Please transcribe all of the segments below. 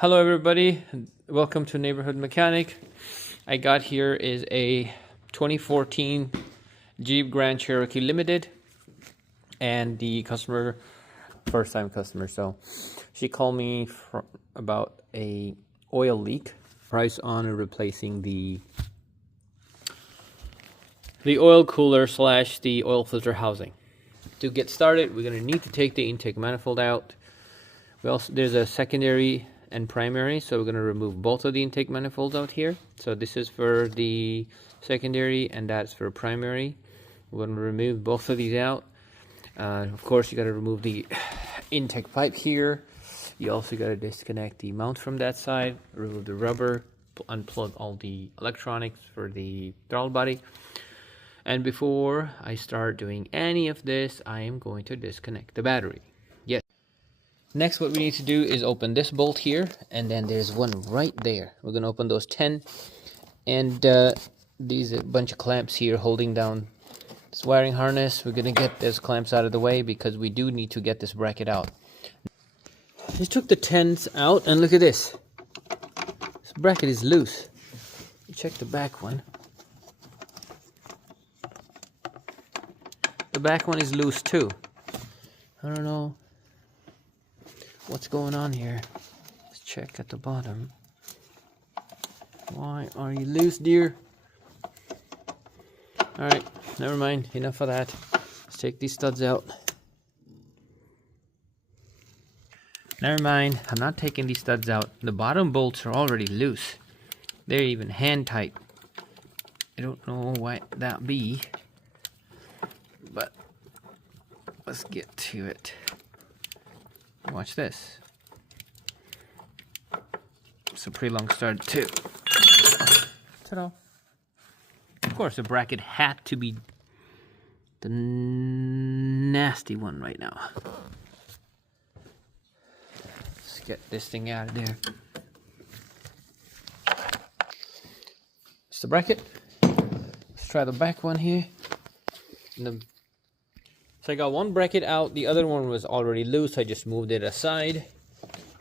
Hello everybody, welcome to Neighborhood Mechanic. I got here is a 2014 Jeep Grand Cherokee Limited, and the customer, first time customer, so she called me about a oil leak. Price on replacing the oil cooler slash the oil filter housing. To get started, we're going to need to take the intake manifold out. There's a secondary and primary, so we're going to remove both of the intake manifolds out here. So this is for the secondary and that's for primary. We're going to remove both of these out. Of course, you got to remove the intake pipe here. You also got to disconnect the mount from that side, remove the rubber, unplug all the electronics for the throttle body. And before I start doing any of this, I am going to disconnect the battery. Yes. Next, what we need to do is open this bolt here, and then there's one right there. We're going to open those 10, and these a bunch of clamps here holding down this wiring harness. We're going to get those clamps out of the way because we do need to get this bracket out. Just took the 10s out, and look at this. This bracket is loose. Check the back one. The back one is loose too. I don't know what's going on here. Let's check at the bottom. Why are you loose, dear? Alright, never mind. Enough of that. Let's take these studs out. Never mind. I'm not taking these studs out. The bottom bolts are already loose. They're even hand tight. I don't know why that be, but let's get to it. Watch this. It's a pretty long start too. Ta-da. Of course, the bracket had to be the nasty one right now. Let's get this thing out of there. It's the bracket. Let's try the back one here. So I got one bracket out, the other one was already loose, I just moved it aside.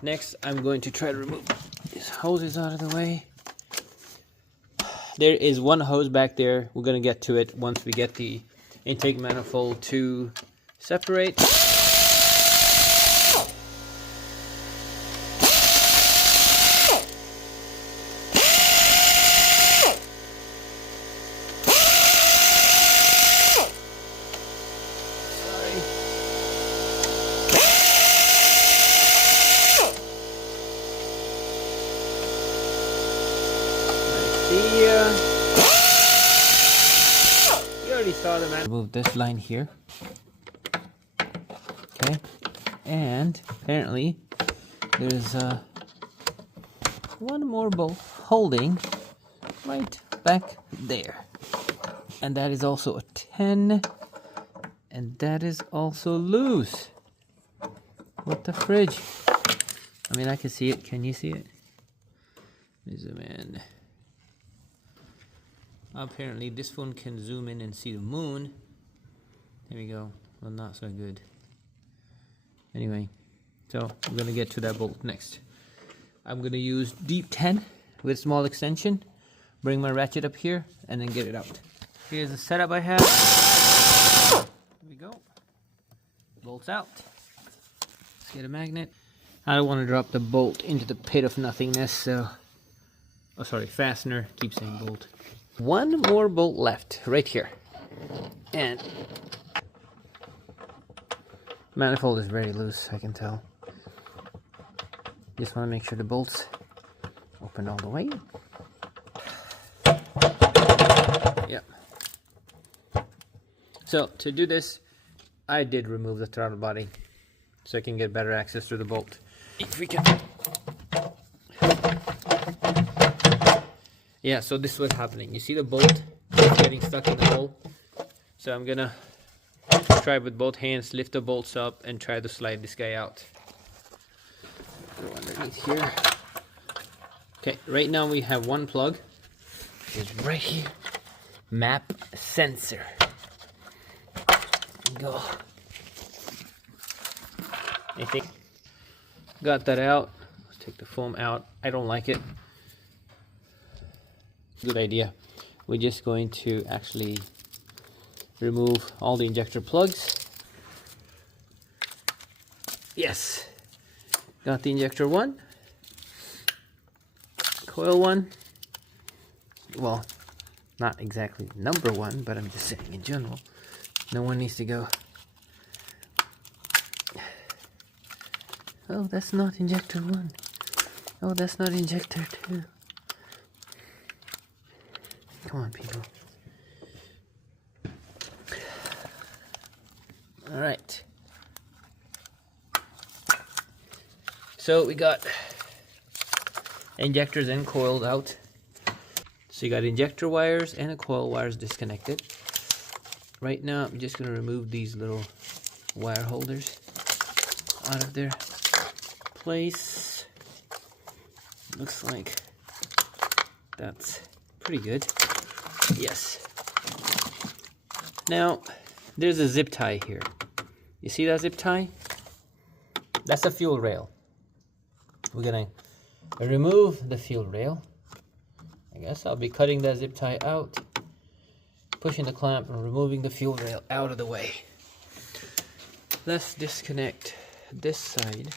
Next, I'm going to try to remove these hoses out of the way. There is one hose back there. We're going to get to it once we get the intake manifold to separate. You already saw the man. Remove this line here. Okay, and apparently there's one more bolt holding right back there, and that is also a 10, and that is also loose. What the fridge? I mean, I can see it. Can you see it? Zoom in. Apparently this phone can zoom in and see the moon. There we go. Well, not so good. Anyway, so I'm gonna get to that bolt next. I'm gonna use deep 10 with small extension, bring my ratchet up here, and then get it out. Here's the setup I have. There we go. Bolts out. Let's get a magnet. I don't want to drop the bolt into the pit of nothingness, so fastener. Keep saying bolt. One more bolt left right here, and manifold is very loose, I can tell. Just want to make sure the bolts open all the way. Yep. So to do this, I did remove the throttle body so I can get better access to the bolt. If we can. Yeah, so this is what's happening. You see the bolt getting stuck in the hole? So I'm gonna try with both hands, lift the bolts up and try to slide this guy out. Go underneath here. Okay, right now we have one plug. It's right here. Map sensor. Go. I think got that out. Let's Take the foam out. I don't like it. Good idea. We're just going to actually remove all the injector plugs. Yes, got the injector one, coil one. Well, not exactly number one, but I'm just saying in general. No one needs to go, oh, that's not injector one. Oh, that's not injector two. Come on, people. All right. So we got injectors and coils out. So you got injector wires and the coil wires disconnected. Right now, I'm just gonna remove these little wire holders out of their place. Looks like that's pretty good. Yes. Now, there's a zip tie here. You see that zip tie? That's a fuel rail. We're gonna remove the fuel rail. I guess I'll be cutting that zip tie out, pushing the clamp and removing the fuel rail out of the way. Let's disconnect this side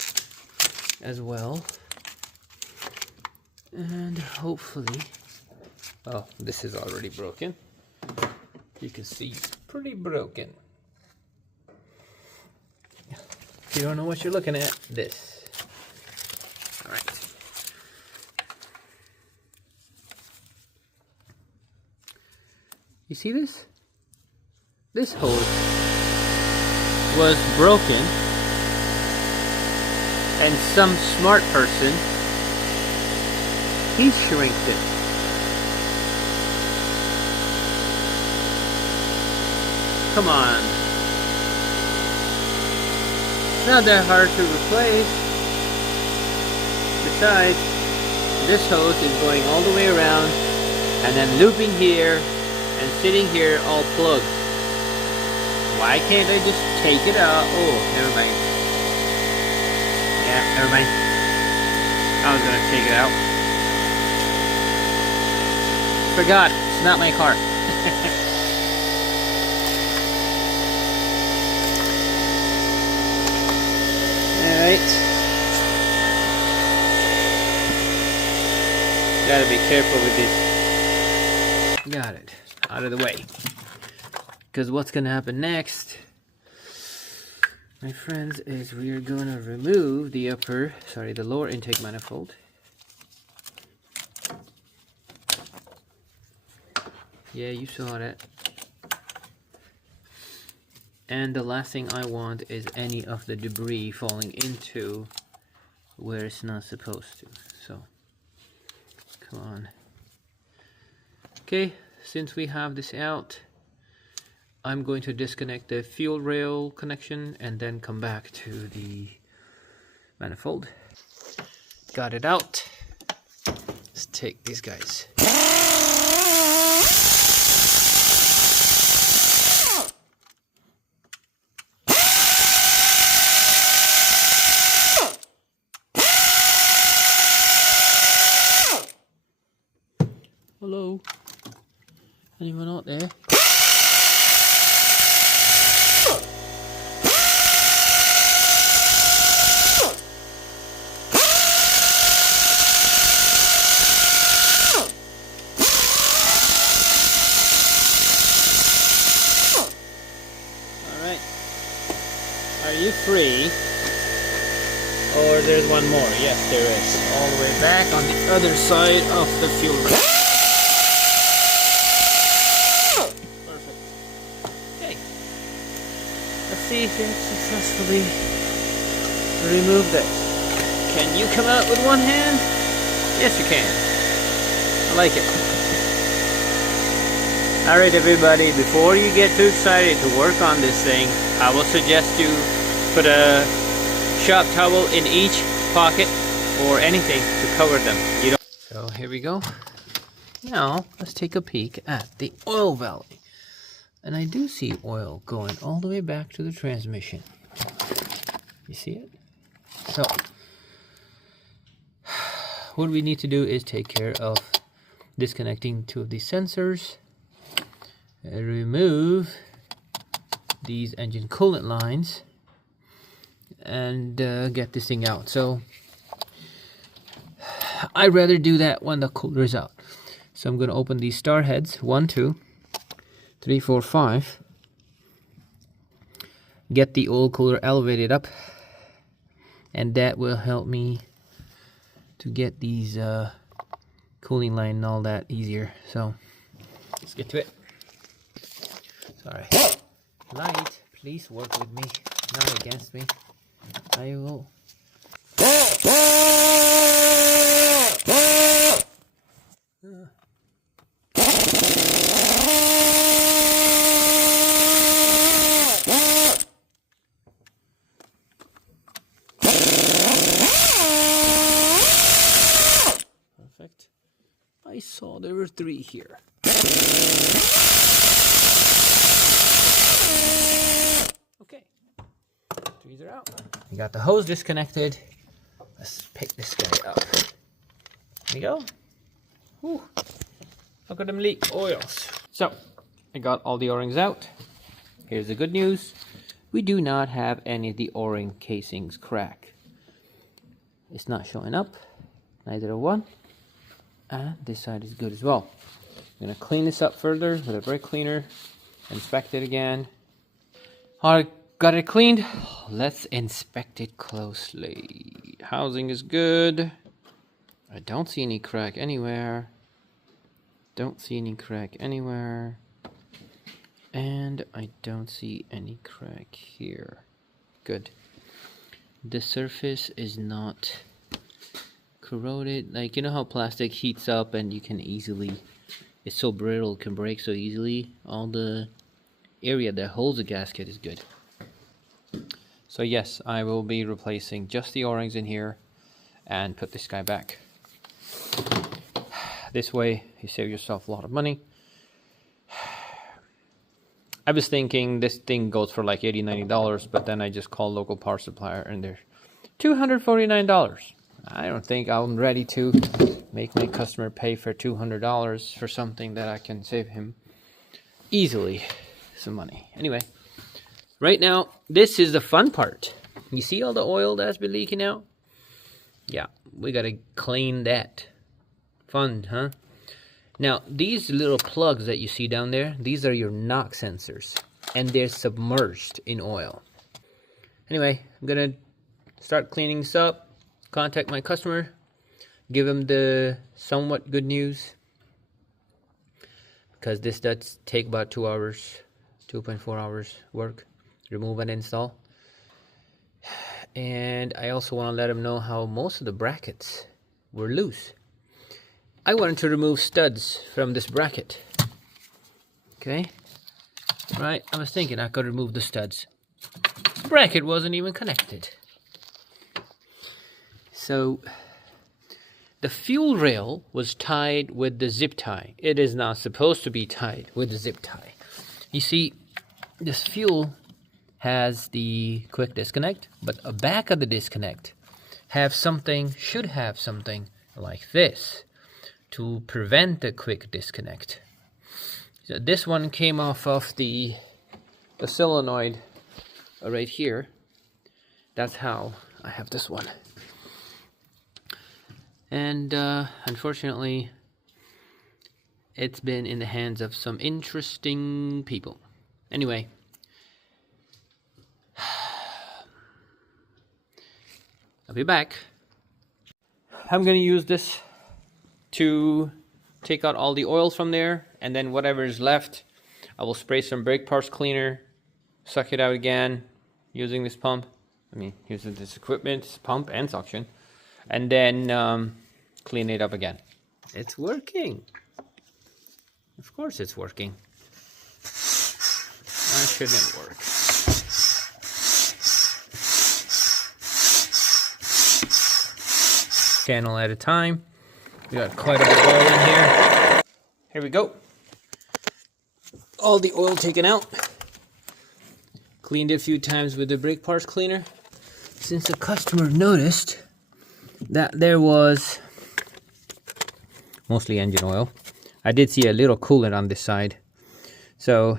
as well. And hopefully, oh, this is already broken. You can see it's pretty broken. If you don't know what you're looking at, this. All right. You see this? This hose was broken, and some smart person, he shrinked it. Come on. It's not that hard to replace. Besides, this hose is going all the way around and then looping here and sitting here all plugged. Why can't I just take it out? Oh, never mind. Yeah, never mind. I was gonna take it out. Forgot, it's not my car. Alright. Gotta be careful with this. Got it. Out of the way. Because what's gonna happen next, my friends, is we are gonna remove the the lower intake manifold. Yeah, you saw that. And the last thing I want is any of the debris falling into where it's not supposed to. So, come on. Okay, since we have this out, I'm going to disconnect the fuel rail connection and then come back to the manifold. Got it out. Let's take these guys. Hello? Anyone out there? Alright. Are you free? Or there's one more? Yes, there is. All the way back on the other side of the fuel rail. See if it successfully removed it. Can you come out with one hand? Yes, you can. I like it. Alright everybody, before you get too excited to work on this thing, I will suggest you put a shop towel in each pocket or anything to cover them. So here we go. Now let's take a peek at the oil valley. And I do see oil going all the way back to the transmission. You see it? So, what we need to do is take care of disconnecting two of these sensors, remove these engine coolant lines, and get this thing out. So I'd rather do that when the cooler is out. So I'm going to open these star heads, 1, 2, 3, 4, 5. Get the oil cooler elevated up, and that will help me to get these cooling line and all that easier. So let's get to it. Sorry. Light, please work with me, not against me. I will. Perfect. I saw there were 3 here. Okay, 3s are out. We got the hose disconnected. Let's pick this guy up. There we go. Whew. Look at them leak oils. So, I got all the O-rings out. Here's the good news. We do not have any of the O-ring casings crack. It's not showing up. Neither of one. And this side is good as well. I'm going to clean this up further with a brake cleaner. Inspect it again. Alright, got it cleaned. Let's inspect it closely. Housing is good. I don't see any crack anywhere. Don't see any crack anywhere. And I don't see any crack here. Good. The surface is not corroded. Like, you know how plastic heats up and you can easily, it's so brittle, it can break so easily. All the area that holds the gasket is good. So yes, I will be replacing just the O-rings in here and put this guy back. This way you save yourself a lot of money. I was thinking this thing goes for like $80-90, but then I just called local power supplier and they're $249. I don't think I'm ready to make my customer pay for $200 for something that I can save him easily some money. Anyway, right now, this is the fun part. You see all the oil that's been leaking out? Yeah, we gotta clean that. Fun, huh? Now, these little plugs that you see down there, these are your knock sensors, and they're submerged in oil. Anyway, I'm gonna start cleaning this up, contact my customer, give him the somewhat good news, because this does take about 2 hours, 2.4 hours work, remove and install. And I also want to let him know how most of the brackets were loose. I wanted to remove studs from this bracket. Okay, right, I was thinking I could remove the studs. This bracket wasn't even connected. So the fuel rail was tied with the zip tie. It is not supposed to be tied with the zip tie. You see, this fuel has the quick disconnect, but a back of the disconnect should have something like this to prevent the quick disconnect. So this one came off of the solenoid right here. That's how I have this one. And unfortunately, it's been in the hands of some interesting people. Anyway, I'll be back. I'm gonna use this to take out all the oil from there, and then whatever is left, I will spray some brake parts cleaner, suck it out again using this pump. Using this equipment, pump and suction, and then clean it up again. It's working. Of course it's working. Why shouldn't it work? Channel at a time. We got quite a bit of oil in here. Here we go. All the oil taken out. Cleaned it a few times with the brake parts cleaner. Since the customer noticed that there was mostly engine oil. I did see a little coolant on this side. So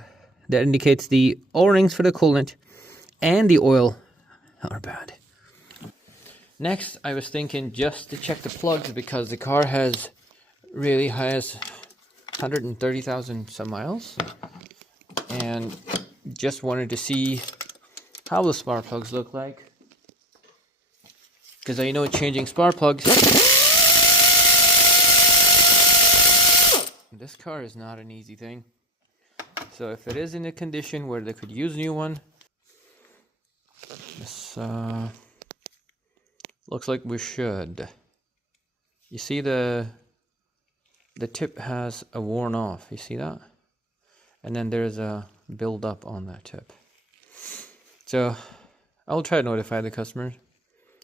that indicates the O-rings for the coolant and the oil are bad. Next, I was thinking just to check the plugs because the car really has 130,000 some miles. And just wanted to see how the spark plugs look like. Because I know changing spark plugs, this car is not an easy thing. So if it is in a condition where they could use a new one, this looks like we should. You see the tip has a worn off, you see that? And then there's a build up on that tip. So I'll try to notify the customer,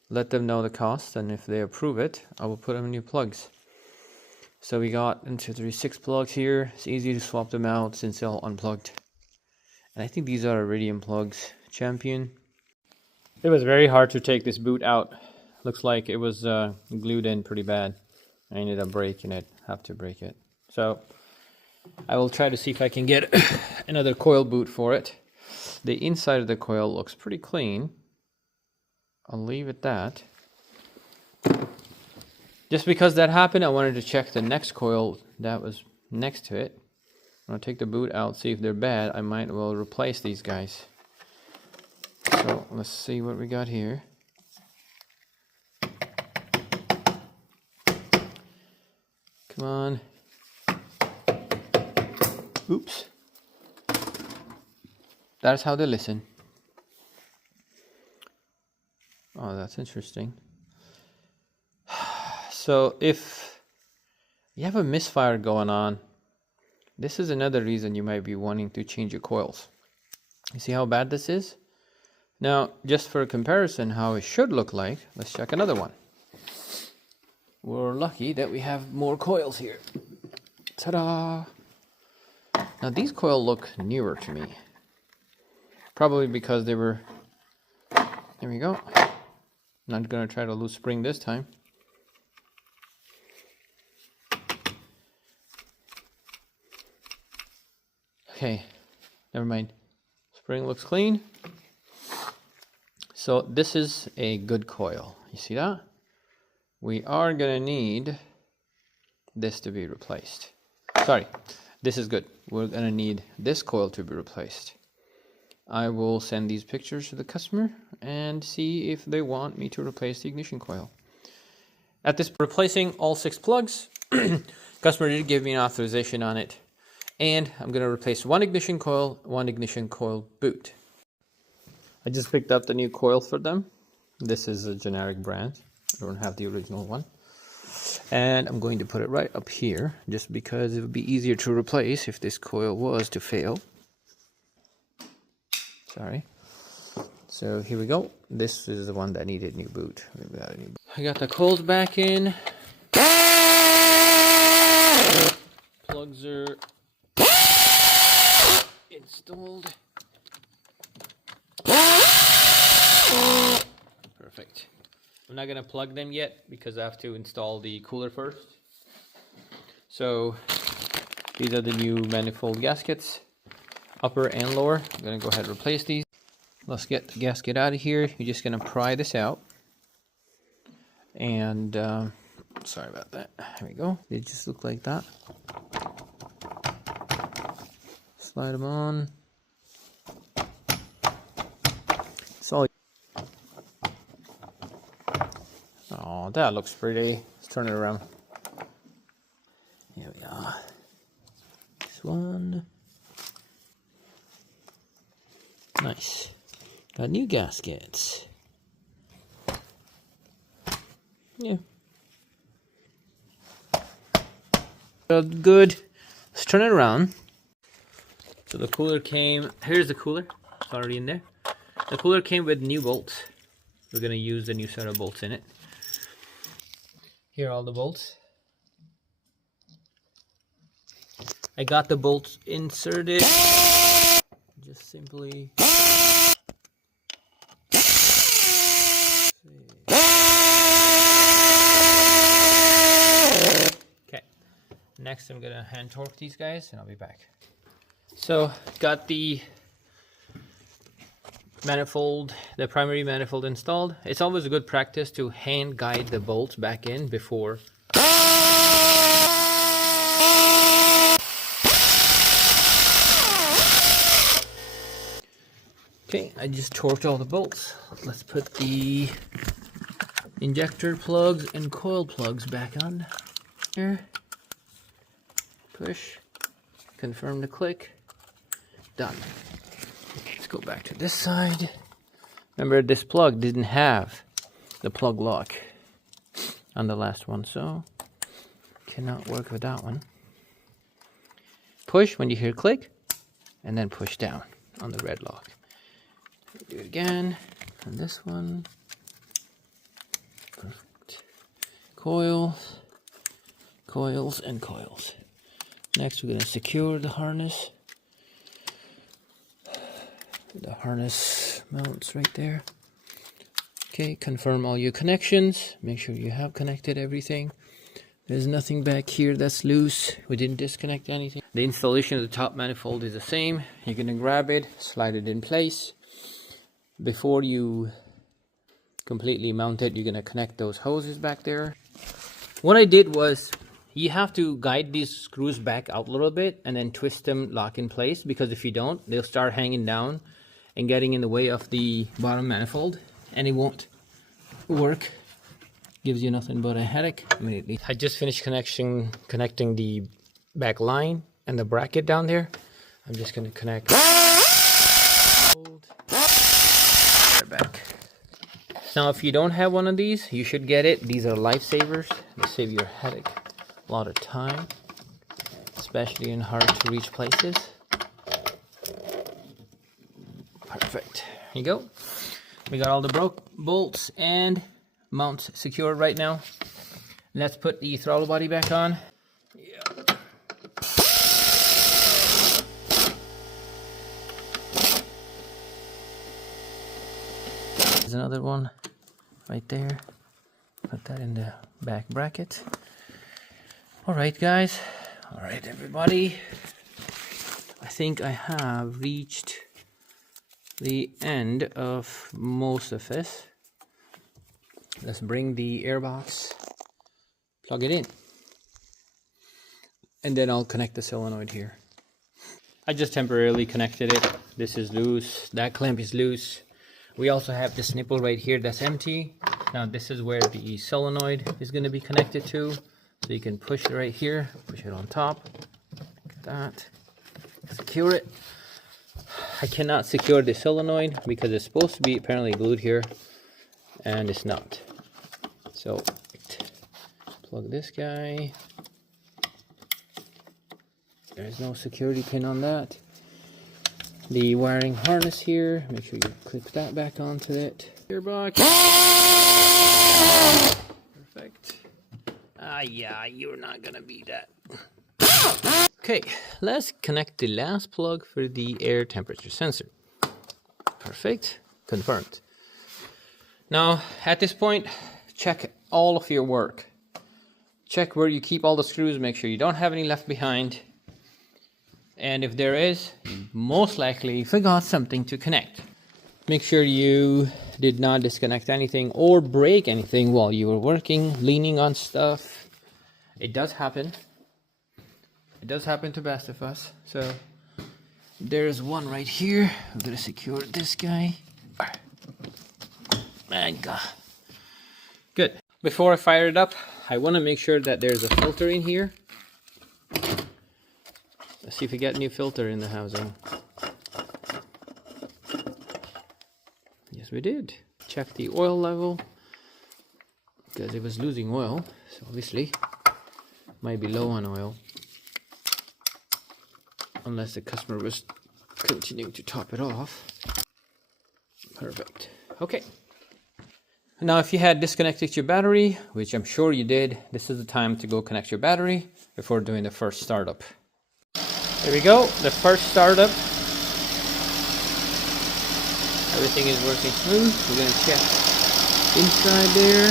let them know the cost, and if they approve it, I will put them new plugs. So we got 1, 2, 3, 6 plugs here. It's easy to swap them out since they're all unplugged. And I think these are iridium plugs, Champion. It was very hard to take this boot out. Looks like it was glued in pretty bad. I ended up breaking it, have to break it. So I will try to see if I can get another coil boot for it. The inside of the coil looks pretty clean. I'll leave it that. Just because that happened, I wanted to check the next coil that was next to it. I'm going to take the boot out, see if they're bad. I might well replace these guys. So let's see what we got here. Come on. Oops. That's how they listen. Oh, that's interesting. So if you have a misfire going on, this is another reason you might be wanting to change your coils. You see how bad this is? Now, just for a comparison how it should look like, let's check another one. We're lucky that we have more coils here. Ta-da! Now these coils look newer to me. Probably because they were... There we go. Not gonna try to loose spring this time. Okay, never mind. Spring looks clean. So this is a good coil. You see that? We are gonna need this to be replaced. Sorry, this is good. We're gonna need this coil to be replaced. I will send these pictures to the customer and see if they want me to replace the ignition coil. At this replacing all 6 plugs, customer did give me an authorization on it. And I'm going to replace one ignition coil boot. I just picked up the new coil for them. This is a generic brand. I don't have the original one. And I'm going to put it right up here, just because it would be easier to replace if this coil was to fail. Sorry. So here we go. This is the one that needed new boot. I got the coils back in. Plugs are installed. Perfect. I'm not gonna plug them yet because I have to install the cooler first. So these are the new manifold gaskets, upper and lower. I'm gonna go ahead and replace these. Let's get the gasket out of here. You're just gonna pry this out. And sorry about that. There we go. They just look like that. Slide them on. It's all. Oh, that looks pretty. Let's turn it around. Here we are. This one. Nice. Got new gaskets. Yeah. Good. Let's turn it around. So the cooler came, here's the cooler, it's already in there. The cooler came with new bolts. We're going to use the new set of bolts in it. Here are all the bolts. I got the bolts inserted. Just simply... Okay. Next, I'm gonna hand torque these guys and I'll be back. So, got the manifold, the primary manifold installed. It's always a good practice to hand guide the bolts back in before. Okay, I just torqued all the bolts. Let's put the injector plugs and coil plugs back on here. Push, confirm the click, done. Let's go back to this side. Remember, this plug didn't have the plug lock on the last one, so cannot work with that one. Push when you hear click, and then push down on the red lock. Do it again on this one. Perfect. Coils, coils, and coils. Next, we're going to secure the harness. The harness mounts right there. Okay, confirm all your connections. Make sure you have connected everything. There's nothing back here that's loose. We didn't disconnect anything. The installation of the top manifold is the same. You're going to grab it, slide it in place. Before you completely mount it, you're going to connect those hoses back there. What I did was, you have to guide these screws back out a little bit and then twist them, lock in place, because if you don't, they'll start hanging down and getting in the way of the bottom manifold and it won't work. Gives you nothing but a headache immediately. I just finished connecting the back line and the bracket down there. I'm just going to connect back. Now if you don't have one of these, you should get it. These are lifesavers. They save your headache a lot of time, especially in hard to reach places. Perfect. Here you go. We got all the bolts and mounts secured right now. Let's put the throttle body back on. Yeah. There's another one right there. Put that in the back bracket. Alright guys, alright everybody, I think I have reached the end of most of this. Let's bring the airbox, plug it in, and then I'll connect the solenoid here. I just temporarily connected it. This is loose, that clamp is loose. We also have this nipple right here that's empty. Now this is where the solenoid is going to be connected to. So you can push it right here, push it on top, like that, secure it. I cannot secure the solenoid because it's supposed to be apparently glued here, and it's not. So, plug this guy. There's no security pin on that. The wiring harness here, make sure you clip that back onto it. Gearbox. Perfect. Yeah, you're not gonna beat that. Okay, let's connect the last plug for the air temperature sensor. Perfect, confirmed. Now, at this point, check all of your work. Check where you keep all the screws, make sure you don't have any left behind. And if there is, you most likely forgot something to connect. Make sure you did not disconnect anything or break anything while you were working, leaning on stuff. It does happen. It does happen to best of us. So there's one right here. I'm gonna secure this guy. And go. Good. Before I fire it up, I want to make sure that there's a filter in here. Let's see if we get a new filter in the housing. Yes, we did. Check the oil level because it was losing oil, so obviously might be low on oil unless the customer was continuing to top it off. Perfect. Okay. Now if you had disconnected your battery, which I'm sure you did, this is the time to go connect your battery before doing the first startup. There we go, the first startup. Everything is working smooth. We're going to check inside there.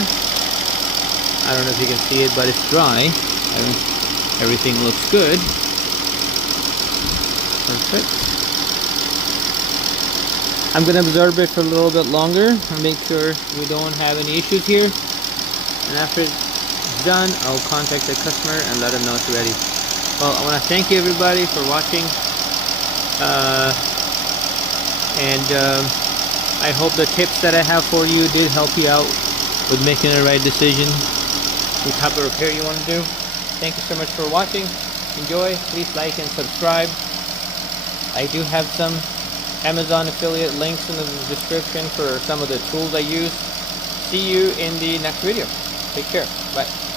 I don't know if you can see it, but it's dry. Everything looks good. Perfect. I'm gonna observe it for a little bit longer and make sure we don't have any issues here. And after it's done, I'll contact the customer and let them know it's ready. Well, I want to thank you everybody for watching. I hope the tips that I have for you did help you out with making the right decision, what type of repair you want to do. Thank you so much for watching. Enjoy. Please like and subscribe. I do have some Amazon affiliate links in the description for some of the tools I use. See you in the next video. Take care. Bye.